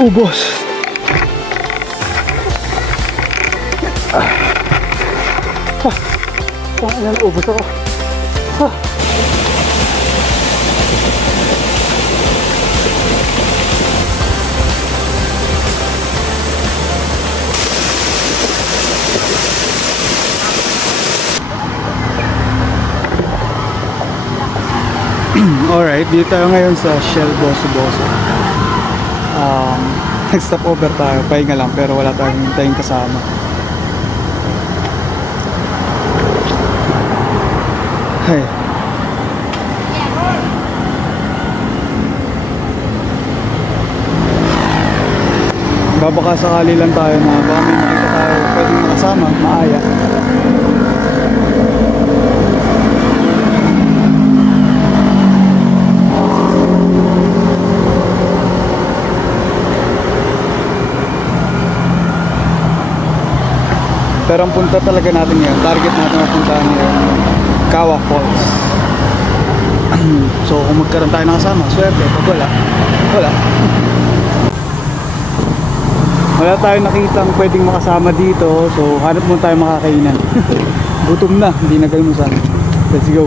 ubos. Ubos ako. Alright, dito tayo ngayon sa Shell Boso Boso. Nag-stop over tayo, pahinga lang pero wala tayong hintayin kasama. Hey. Babaka sakali lang tayo na baka may makita tayo pwedeng makasama, maaya. Pero ang punta talaga natin ngayon, target natin mapuntahan ngayon, Kawa Falls. So kung magkaroon tayo ng kasama, swerte. Pag wala, wala. Wala tayong nakitang pwedeng makasama dito, so hanap muna tayo makakainan. Gutom na, hindi na kainusan. Let's go.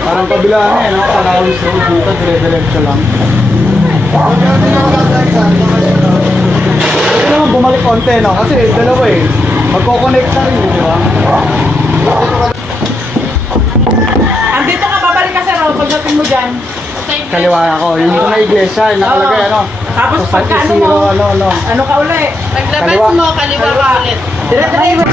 Parang kabilaan eh, no? Kalawis road dito, dire-diretso lang. Ito naman bumalik konti, no? Kasi dalawa eh. Magkoconnect na rin, di ba? Andito ka, babalik ka sa road, pagdating mo dyan. Kaliwa ako, yung dito na iglesia, yung nakalagay, ano? Tapos pagka ano mo, ano ka uli? Paglabas mo, kaliwa ka ulit. Dire-diretso.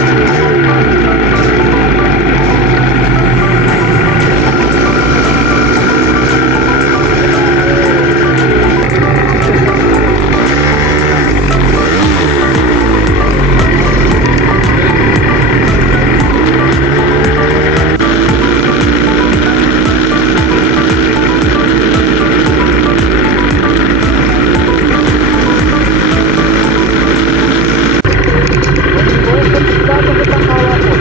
Kawa Falls.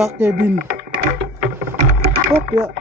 Jack Kevin. Oh, yeah.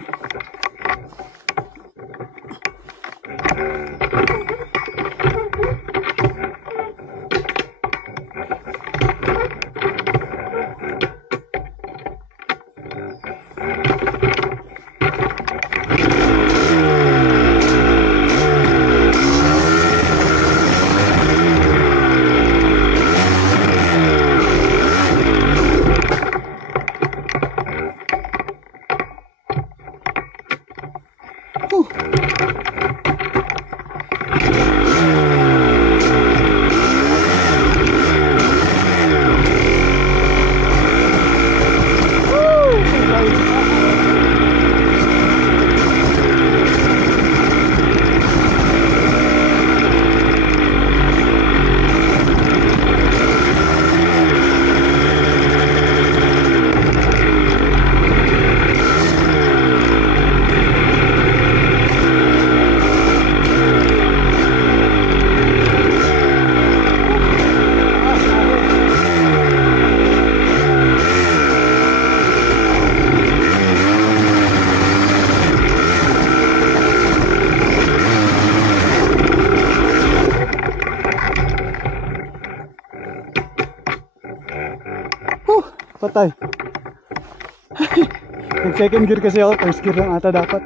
Patay. Nag second gear kasi ako, first gear lang ata dapat.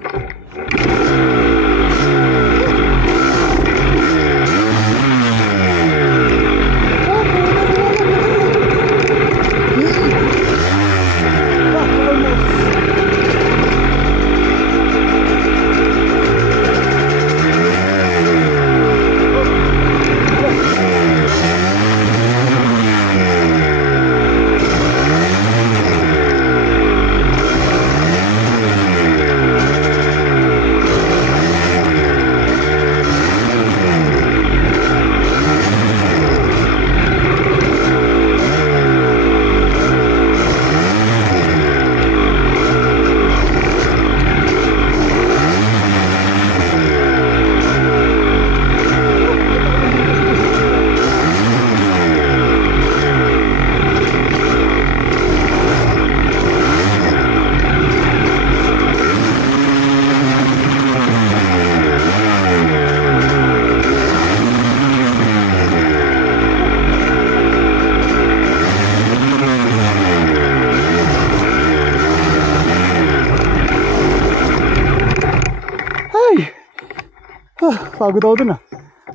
Pagod ako dun ah.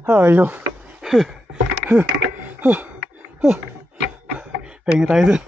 Ayaw. Pahinga tayo dun.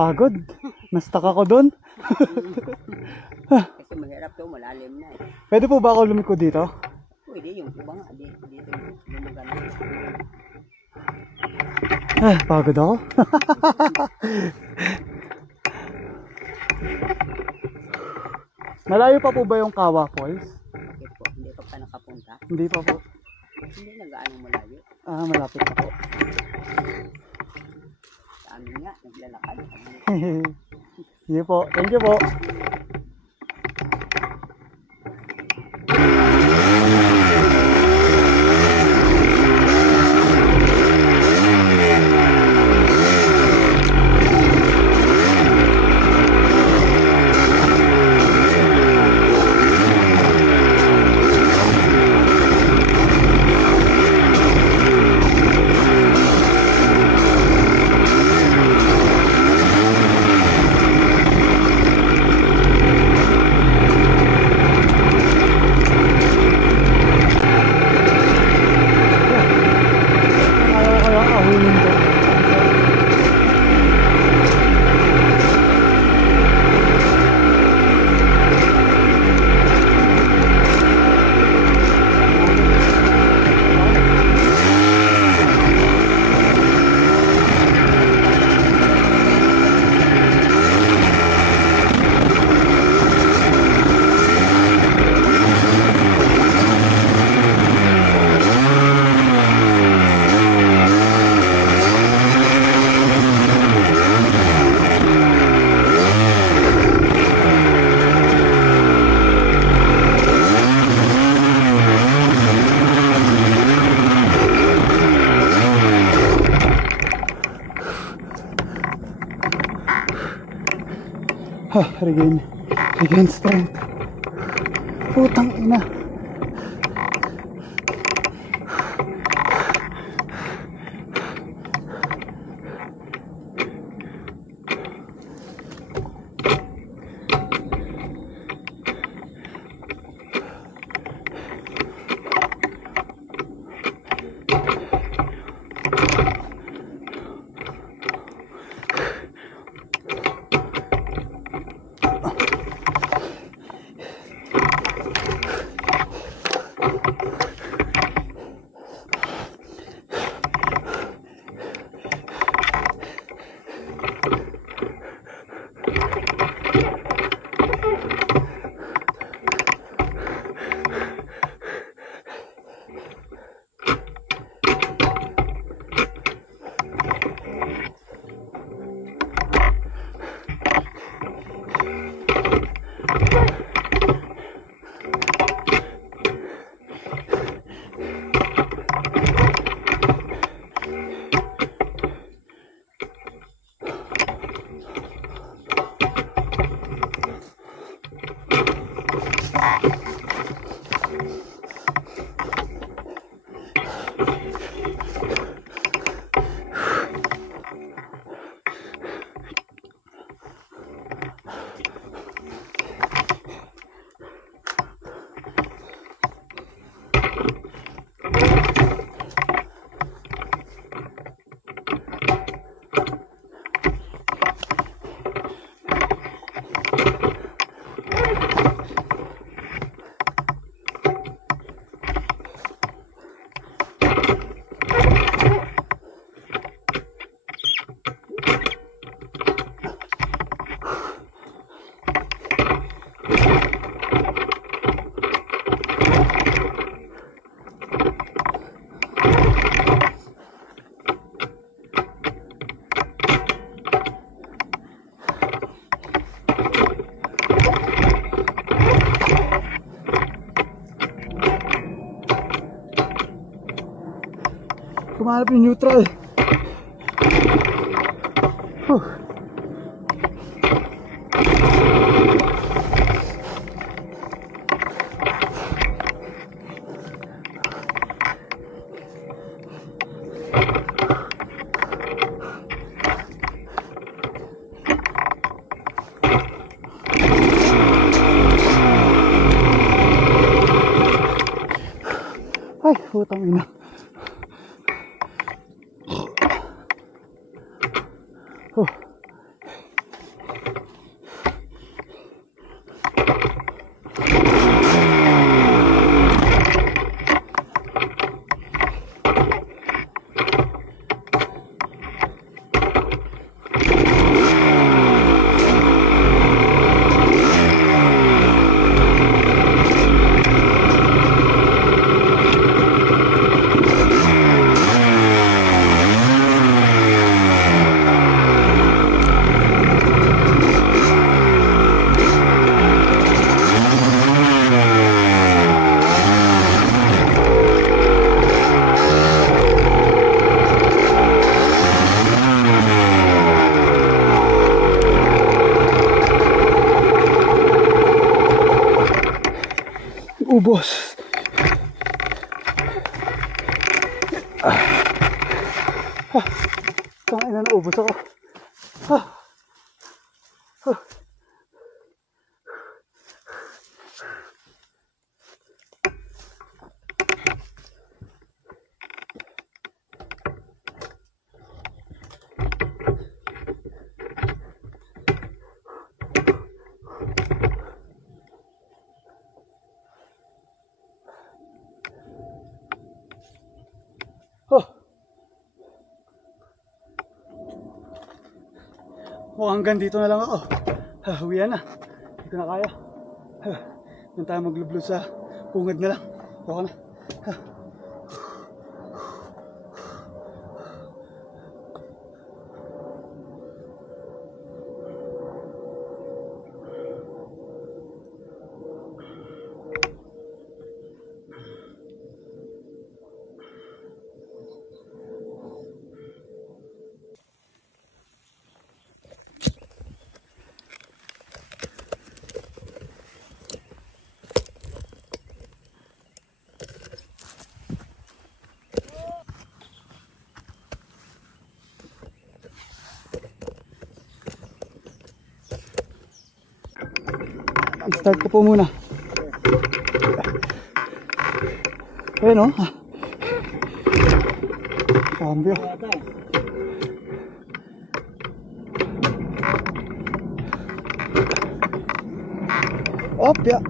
Nakakapagod. Nastak ako doon. Kasi mahirap to, malalim na eh. Pwede po ba ako lumiko dito? Pwede yung iba nga, dito yung maganda. Pagod ako. Malayo pa po ba yung Kawa Falls? Bakit po? Hindi pa nakapunta? Hindi pa po. Hindi na gaano malayo. Malapit na po. Sa amin nga, naglalakad. Sige po. Thank you po. Regain strength. Putang ina. Kumalap yung neutral. Ay, putang ina. naubos. Tangina na naubos ako. Hanggang dito na lang ako. Uwian na. Hindi ko na kaya. Doon tayo maglublo sa pungad na lang. Ako na. Start ko po muna. Ayan o. Cambio. Opya.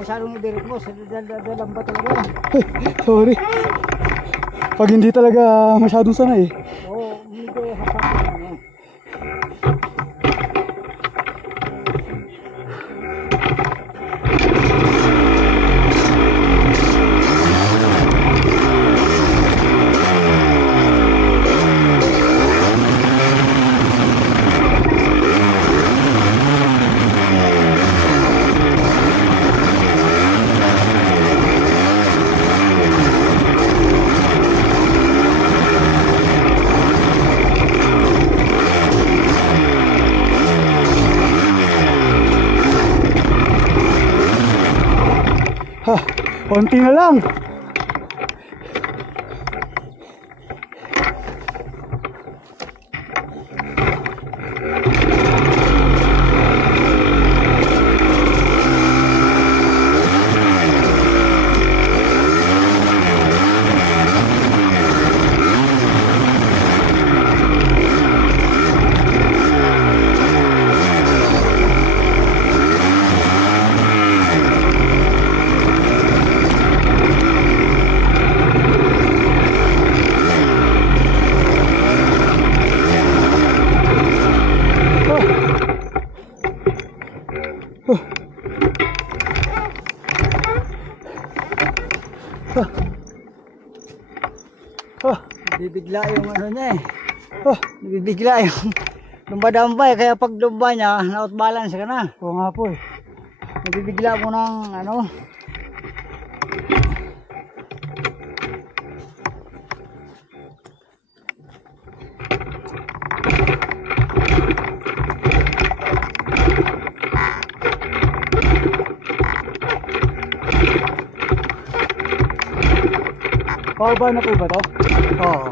Masyadong ibirit mo, dalang ba talaga? Sorry. Pag hindi talaga masyadong sanay. Oo, medyo hapak naman. Konti na lang. Bibigla yung ano niya eh. Nabibigla yung lumba-dambay. Kaya pag lumba niya, na-out balance ka na. Oo nga po eh. Nabibigla mo ng ano. Pababa na po ba to? Oo.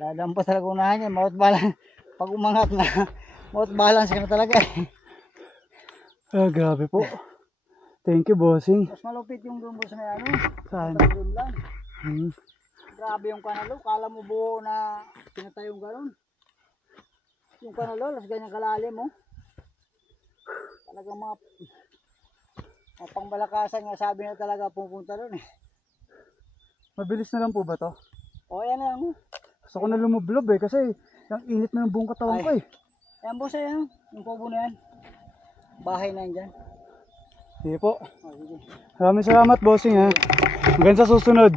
Dadaan pa talaga unahan yan, mouth balance. Pag umangat na, mouth balance ka na talaga eh. Ah, grabe po. Thank you, bossing. Mas malupit yung doon sa may ano. Saan? Doon lang. Hmm. Grabe yung kanalo, kala mo buo na pinatayong gano'n. Yung kanalo, las ganyan kalalim mo. Talagang mga pangbalakasan nga sabi na talaga pupunta doon eh. Mabilis na lang po ba to? O yan lang. Gusto ko na lumublob eh kasi ang init na ng buong katawan ko eh. Yan boss yan, yung kubo na yan. Bahay na yan dyan. Sige po. O sige. Maraming salamat, bossing ha. Hanggang sa susunod.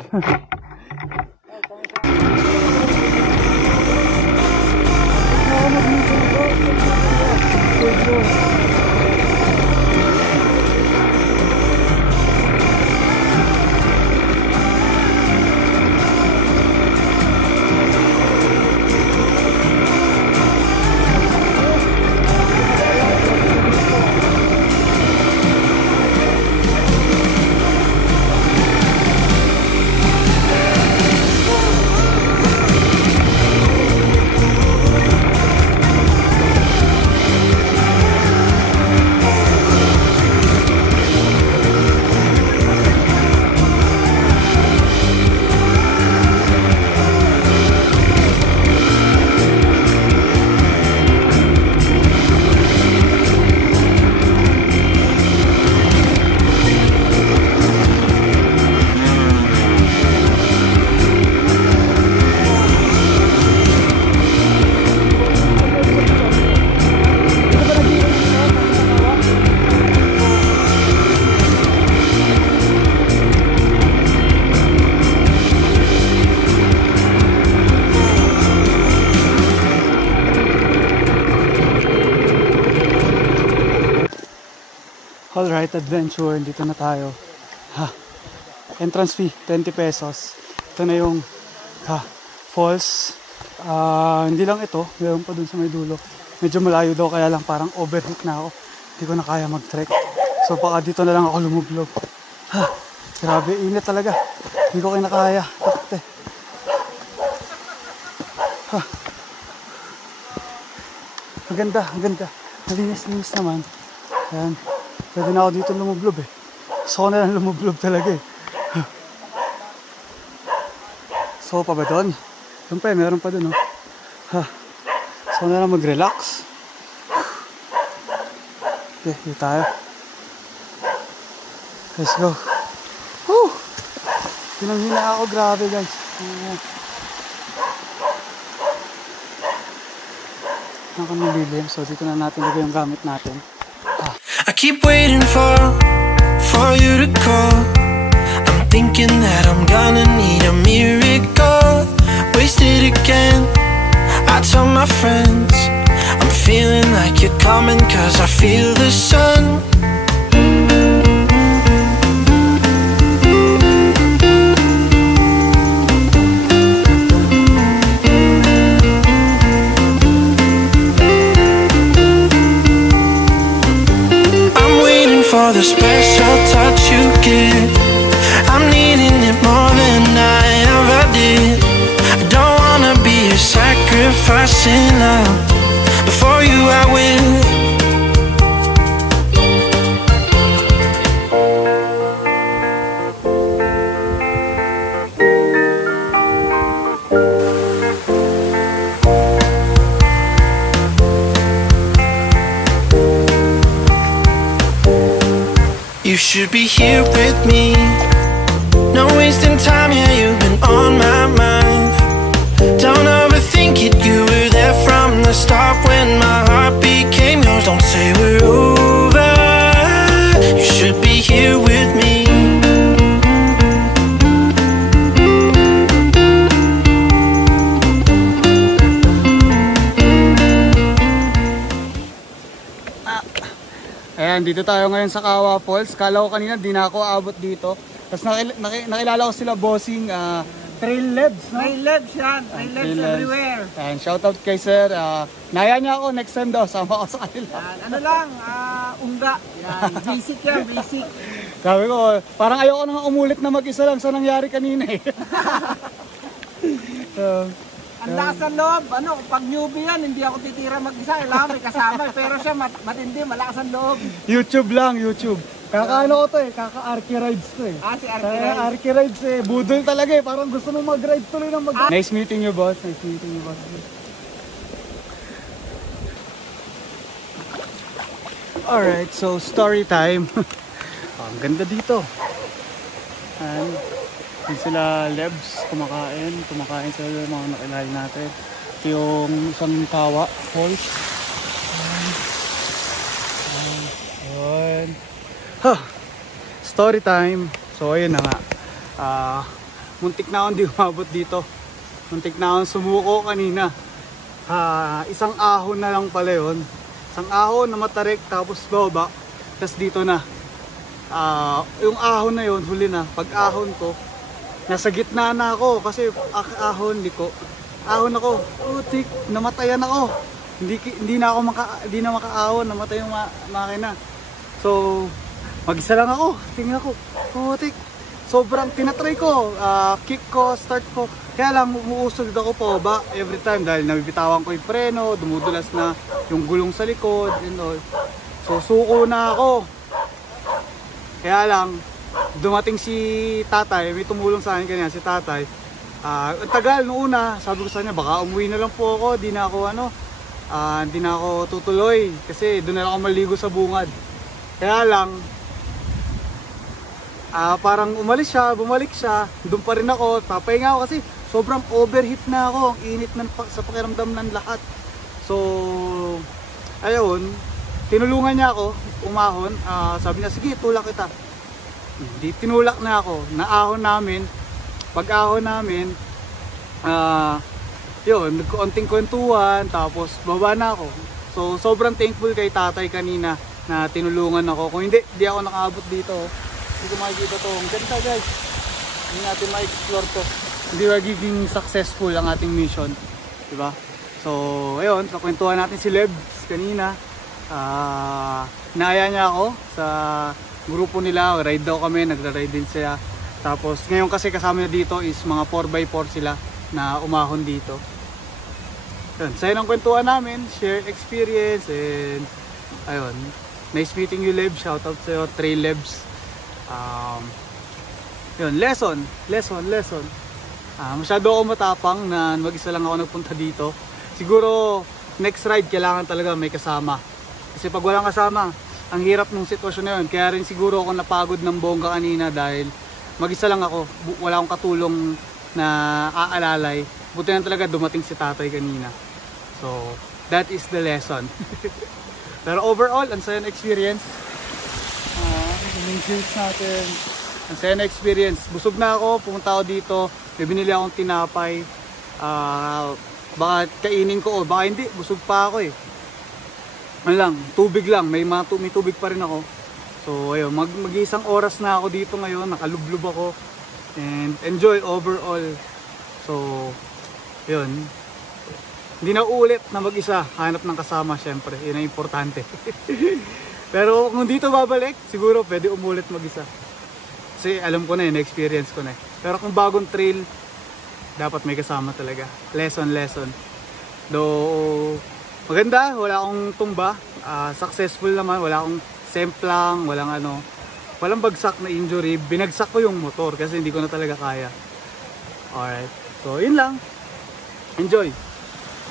Alright, adventure. Dito na tayo. Ha. Entrance fee, 20 pesos. Ito na yung falls. Hindi lang ito. Meron pa dun sa may dulo. Medyo malayo daw kaya lang parang overheat na ako. Hindi ko na kaya mag-trek. So baka dito na lang ako lumublog. Ha. Grabe, init talaga. Hindi ko kinakaya. Takte. Ha. Maganda, maganda. Malinis-linis naman. Ayan. Pwede na ako dito lumublob eh. Gusto ko na lang lumublob talaga eh. So pa ba doon? Doon pa eh, meron pa doon oh. Gusto ko na lang mag-relax. Okay, dito tayo. Let's go. Woo! Pinanghina ako, grabe guys. Ako nililim, so dito na natin lagay yung gamit natin. I keep waiting for you to call. I'm thinking that I'm gonna need a miracle. Wasted again, I tell my friends I'm feeling like you're coming, cause I feel the sun. For the special touch you give, I'm needing it more than I ever did. I don't wanna be a sacrificing love. Before you I will. You should be here with me. No wasting time, yeah, you've been on my mind. Don't overthink it, you were there from the start. When my heart became yours, don't say we're over. You should be here with me. Ayan, dito tayo ngayon sa Kawa Falls. Kala ko kanina, di na ako abot dito. Tapos nakilala ko sila bossing Trail Labs, no? Trail Labs yan. Trail Labs everywhere. Ayan, shoutout kay sir. Naya niya ako, next time daw, sama ko sa kanila. Ano lang, unga. Yan. Basic yan, basic. Sabi ko, parang ayoko nang umulit na mag-isa lang sa nangyari kanina eh. Ang lakas ng loob, pag newbie yan, hindi ako titira mag-isa, kailangan may kasama. Pero siya matindi, malakas ang loob. YouTube lang, YouTube. Kakaano ko to eh, kaka-Arky Rides to eh. Si Arky Rides. Arky Rides eh, budol talaga eh, parang gusto mong mag-ride tuloy ng mag-ride. Nice meeting you, boss. Nice meeting you, boss. Alright, so story time. Ang ganda dito. And yun sila Lebs, kumakain sila mga nakilala natin. Yung isang Kawa Falls. Story time. So ayun na nga. Muntik na akong di umabot dito. Muntik na akong sumuko kanina. Isang ahon na lang pala yun. Isang ahon na matarik tapos baba. Tapos dito na. Yung ahon na yun, huli na. Pag ahon ko, nasa gitna na ako kasi ahon ahon ako, utik, namatayan ako. Hindi na makaahon, namatay yung makina. So mag-isa lang ako, tingnan ko, utik. Sobrang tinatry ko, kick ko, start ko. Kaya lang umuusog ako po ba every time dahil nabibitawan ko yung preno, dumudulas na yung gulong sa likod and all. So suko na ako. Kaya lang dumating si tatay, may tumulong sa akin kanina si tatay. Tagal noong una, sabi ko sa kanya baka umuwi na lang po ako, di na ako tutuloy kasi doon na lang ako maligo sa bungad. Kaya lang parang umalis siya, bumalik siya, doon pa rin ako, papahinga ako kasi sobrang overheat na ako, ang init sa pakiramdam ng lahat. So ayun, tinulungan niya ako umahon. Sabi niya sige tulak kita. Hindi, tinulak na ako, naahon namin. Pag-ahon namin, yun, nagkaunting kwentuhan, tapos baba na ako. So sobrang thankful kay tatay kanina na tinulungan ako. Kung hindi ako nakaabot dito. Hindi ko makikita to. Ang ganda guys. Hindi natin ma-explore to. Hindi magiging successful ang ating mission, diba? So ayun, kakwentuhan natin si Lebs kanina. Naaya niya ako sa grupo nila, ride daw kami, nagra-ride din siya. Tapos ngayon kasi kasama niya dito is mga 4x4 sila na umahon dito. Yun, saya ng kwentuhan namin, share experience, and ayun, nice meeting you Lebs, shoutout sa iyo, Trail Labs. Yun, lesson. Masyado ako matapang na mag-isa lang ako nagpunta dito. Siguro next ride kailangan talaga may kasama. Kasi pag walang kasama, ang hirap ng sitwasyon na yun. Kaya rin siguro ako napagod ng bongga kanina dahil mag-isa lang ako. Wala akong katulong na aalalay. Buti na talaga dumating si tatay kanina. So, that is the lesson. Pero overall, ang saya na experience. Yung juice natin. Ang saya na experience. Busog na ako, pumunta ako dito. May binili akong tinapay. Baka kainin ko o baka hindi, busog pa ako eh. Ano lang, tubig lang, may tubig pa rin ako. So ayun, mag-isang oras na ako dito ngayon, nakalublob ako and enjoy overall. So yun, hindi na ulit na mag-isa, hanap ng kasama syempre, yun ang importante. Pero kung dito babalik, siguro pwede umulit mag-isa. Kasi alam ko na yun, experience ko na. Pero kung bagong trail, dapat may kasama talaga. Lesson. Though maganda, wala akong tumba, successful naman, wala akong semplang, walang bagsak na injury. Binagsak ko yung motor kasi hindi ko na talaga kaya. Alright, so yun lang. Enjoy.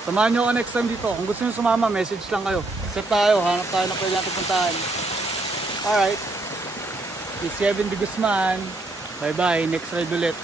Samahan nyo ako next time dito. Kung gusto nyo sumama, message lang kayo. Set tayo, hanap tayo na pwede natin puntahan. Alright, it's Kevin De Guzman. Bye bye, next ride ulit.